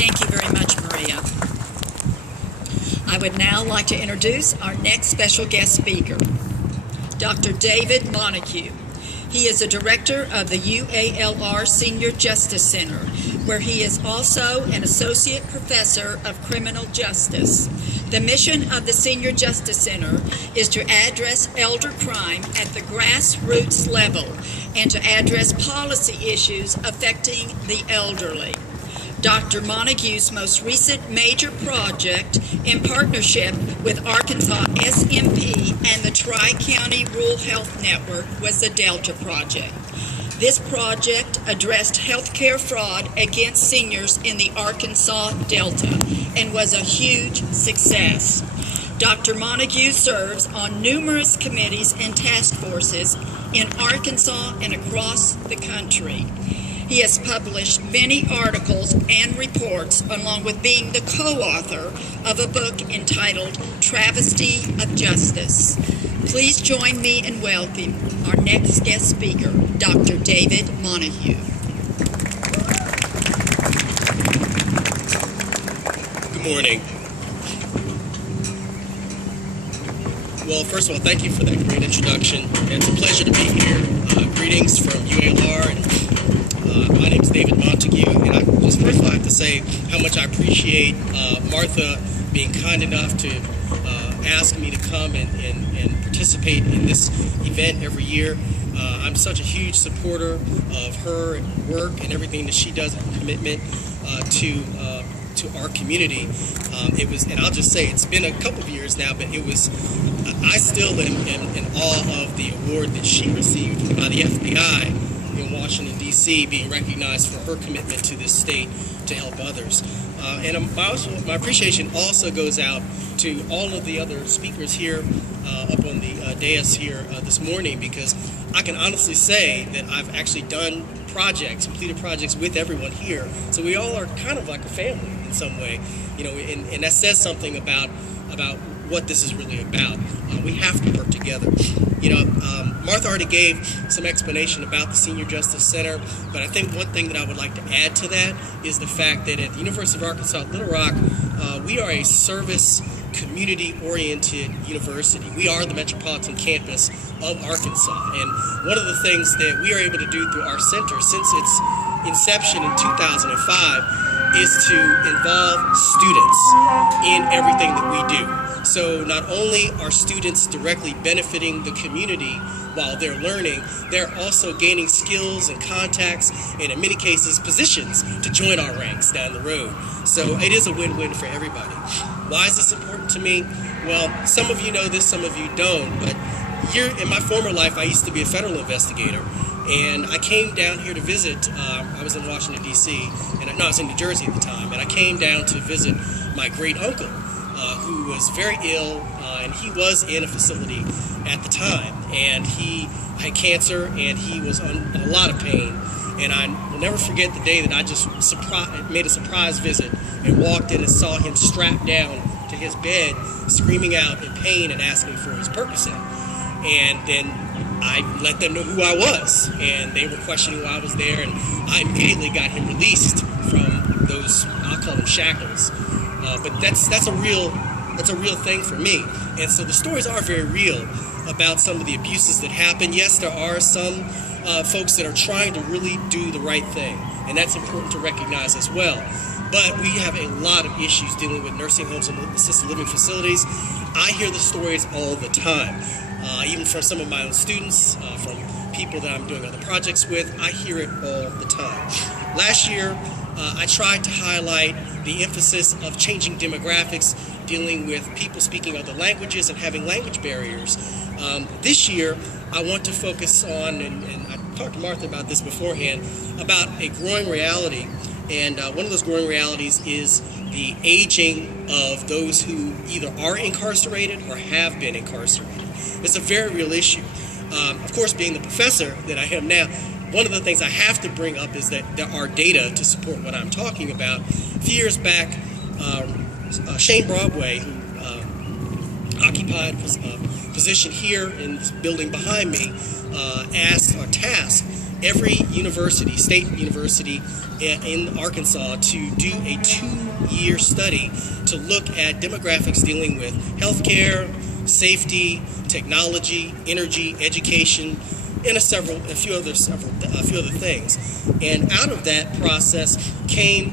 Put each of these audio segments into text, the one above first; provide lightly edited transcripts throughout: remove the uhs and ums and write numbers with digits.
Thank you very much, Maria. I would now like to introduce our next special guest speaker, Dr. David Montague. He is a director of the UALR Senior Justice Center, where he is also an associate professor of criminal justice. The mission of the Senior Justice Center is to address elder crime at the grassroots level and to address policy issues affecting the elderly. Dr. Montague's most recent major project in partnership with Arkansas SMP and the Tri-County Rural Health Network was the Delta Project. This project addressed healthcare fraud against seniors in the Arkansas Delta and was a huge success. Dr. Montague serves on numerous committees and task forces in Arkansas and across the country. He has published many articles and reports, along with being the co-author of a book entitled Travesty of Justice. Please join me in welcoming our next guest speaker, Dr. David Montague. Good morning. Well, first of all, thank you for that great introduction. It's a pleasure to be here. Greetings from UALR. My name is David Montague, and I just first of all have to say how much I appreciate Martha being kind enough to ask me to come and participate in this event every year. I'm such a huge supporter of her work and everything that she does, her commitment to our community. And I'll just say, it's been a couple of years now, but I still am in awe of the award that she received by the FBI in Washington, D.C., being recognized for her commitment to this state to help others. And my appreciation also goes out to all of the other speakers here up on the dais here this morning, because I can honestly say that I've actually done completed projects with everyone here. So we all are kind of like a family in some way, and that says something about what this is really about. We have to work together. Martha already gave some explanation about the Senior Justice Center, but I think one thing that I would like to add to that is the fact that at the University of Arkansas Little Rock, we are a service community-oriented university. We are the metropolitan campus of Arkansas, and one of the things that we are able to do through our center since its inception in 2005 is to involve students in everything that we do. So not only are students directly benefiting the community while they're learning, they're also gaining skills and contacts, and in many cases positions to join our ranks down the road. So it is a win-win for everybody. Why is this important to me? Well, some of you know this, some of you don't, but here in my former life, I used to be a federal investigator, and I came down here to visit. I was in Washington, D.C., I was in New Jersey at the time, and I came down to visit my great uncle, who was very ill, and he was in a facility at the time, and he had cancer, and he was in a lot of pain. And I will never forget the day that I just made a surprise visit and walked in and saw him strapped down to his bed, screaming out in pain and asking for his Percocet. And then I let them know who I was, and they were questioning why I was there, and I immediately got him released from those, I'll call them shackles. But that's a real thing for me. And so the stories are very real about some of the abuses that happen. Yes, there are some folks that are trying to really do the right thing, and that's important to recognize as well. But we have a lot of issues dealing with nursing homes and assisted living facilities. I hear the stories all the time, even from some of my own students, from people that I'm doing other projects with. I hear it all the time. Last year, I tried to highlight the emphasis of changing demographics, dealing with people speaking other languages and having language barriers. This year, I want to focus on, and I talked to Martha about this beforehand, about a growing reality. And one of those growing realities is the aging of those who either are incarcerated or have been incarcerated. It's a very real issue. Of course, being the professor that I am now, one of the things I have to bring up is that there are data to support what I'm talking about. A few years back, Shane Broadway, who occupied a position here in this building behind me, asked or tasked every university, state university in Arkansas, to do a 2-year study to look at demographics dealing with healthcare, safety, technology, energy, education, and a few other things. And out of that process came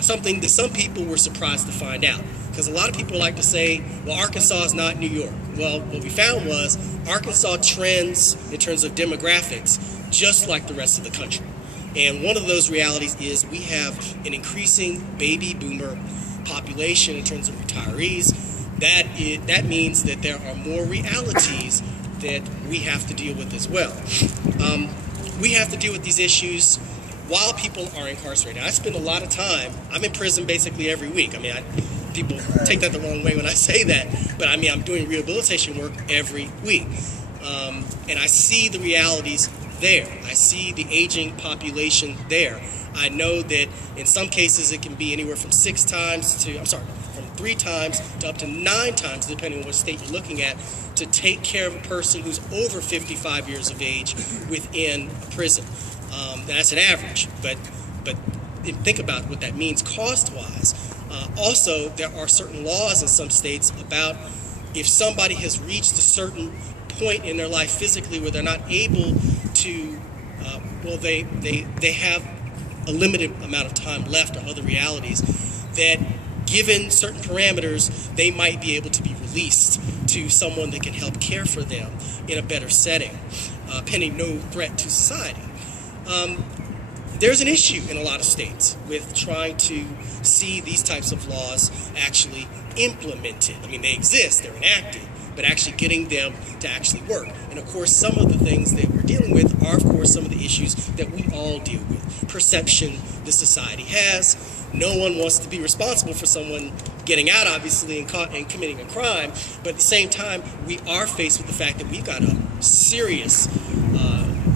something that some people were surprised to find out. Because a lot of people like to say, well, Arkansas is not New York. Well, what we found was Arkansas trends in terms of demographics just like the rest of the country. And one of those realities is we have an increasing baby boomer population in terms of retirees. That means that there are more realities that we have to deal with as well. We have to deal with these issues while people are incarcerated. I spend a lot of time, I'm in prison basically every week. I mean, people take that the wrong way when I say that, but I mean, I'm doing rehabilitation work every week. And I see the realities there. I see the aging population there. I know that in some cases it can be anywhere from 3 times to up to 9 times, depending on what state you're looking at, to take care of a person who's over 55 years of age within a prison. That's an average, but think about what that means cost-wise. Also, there are certain laws in some states about if somebody has reached a certain point in their life physically where they're not able to, they have a limited amount of time left or other realities, that given certain parameters, they might be able to be released to someone that can help care for them in a better setting, pending no threat to society. There's an issue in a lot of states with trying to see these types of laws actually implemented. I mean, they exist, they're enacted, but actually getting them to actually work. And of course, some of the things that we're dealing with are, of course, some of the issues that we all deal with. Perception the society has. No one wants to be responsible for someone getting out, obviously, and committing a crime. But at the same time, we are faced with the fact that we've got a serious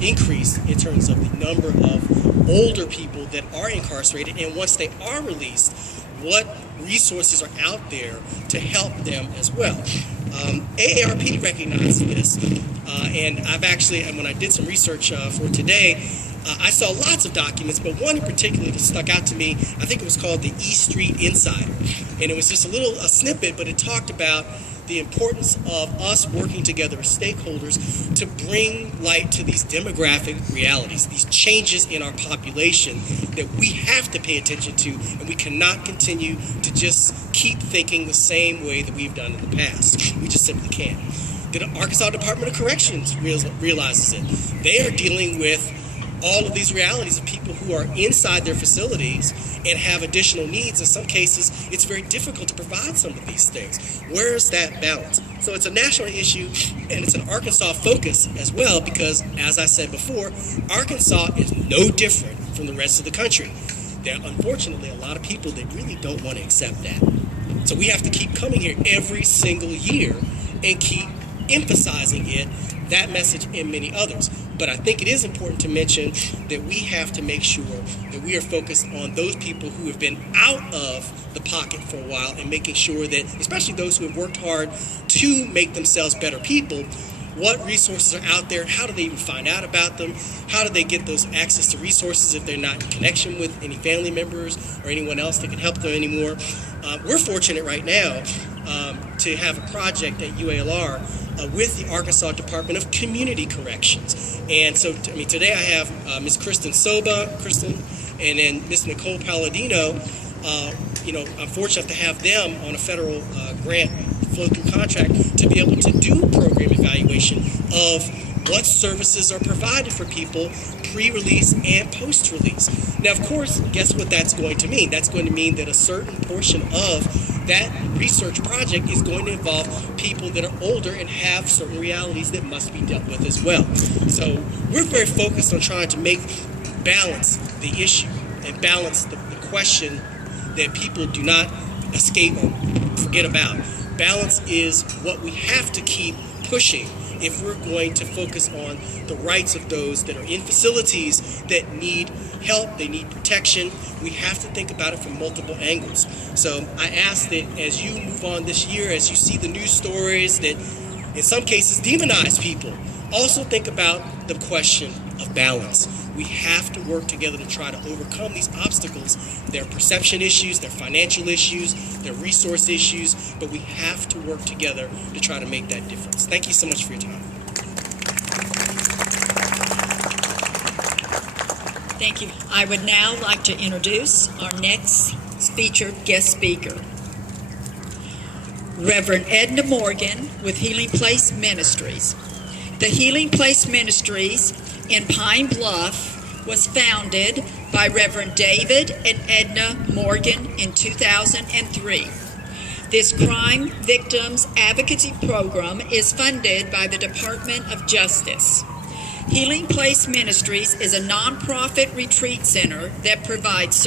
increase in terms of the number of older people that are incarcerated, and once they are released, what resources are out there to help them as well. AARP recognized this, and when I did some research for today, I saw lots of documents, but one in particular that stuck out to me. I think it was called the E Street Insider, and it was just a snippet, but it talked about the importance of us working together as stakeholders to bring light to these demographic realities, these changes in our population that we have to pay attention to, and we cannot continue to just keep thinking the same way that we've done in the past. We just simply can't. The Arkansas Department of Corrections realizes it. They are dealing with all of these realities of people who are inside their facilities and have additional needs. In some cases, it's very difficult to provide some of these things. Where's that balance? So it's a national issue, and it's an Arkansas focus as well, because, as I said before, Arkansas is no different from the rest of the country. There are, unfortunately, a lot of people that really don't want to accept that. So we have to keep coming here every single year and keep emphasizing it, that message, and many others. But I think it is important to mention that we have to make sure that we are focused on those people who have been out of the pocket for a while, and making sure that, especially those who have worked hard to make themselves better people, what resources are out there, how do they even find out about them, how do they get those access to resources if they're not in connection with any family members or anyone else that can help them anymore. We're fortunate right now to have a project at UALR with the Arkansas Department of Community Corrections. And so, today I have Ms. Kristen, and then Ms. Nicole Palladino. I'm fortunate to have them on a federal grant flow-through contract to be able to do program evaluation of what services are provided for people pre-release and post-release. Now, of course, guess what that's going to mean? That's going to mean that a certain portion of that research project is going to involve people that are older and have certain realities that must be dealt with as well. So we're very focused on trying to balance the issue and balance the question that people do not escape or forget about. Balance is what we have to keep pushing if we're going to focus on the rights of those that are in facilities that need help, they need protection. We have to think about it from multiple angles. So I ask that as you move on this year, as you see the news stories that in some cases demonize people, also think about the question of balance. We have to work together to try to overcome these obstacles. There are perception issues, there are financial issues, there are resource issues, but we have to work together to try to make that difference. Thank you so much for your time. Thank you. I would now like to introduce our next featured guest speaker, Reverend Edna Morgan with Healing Place Ministries. The Healing Place Ministries in Pine Bluff was founded by Reverend David and Edna Morgan in 2003. This crime victims advocacy program is funded by the Department of Justice. Healing Place Ministries is a nonprofit retreat center that provides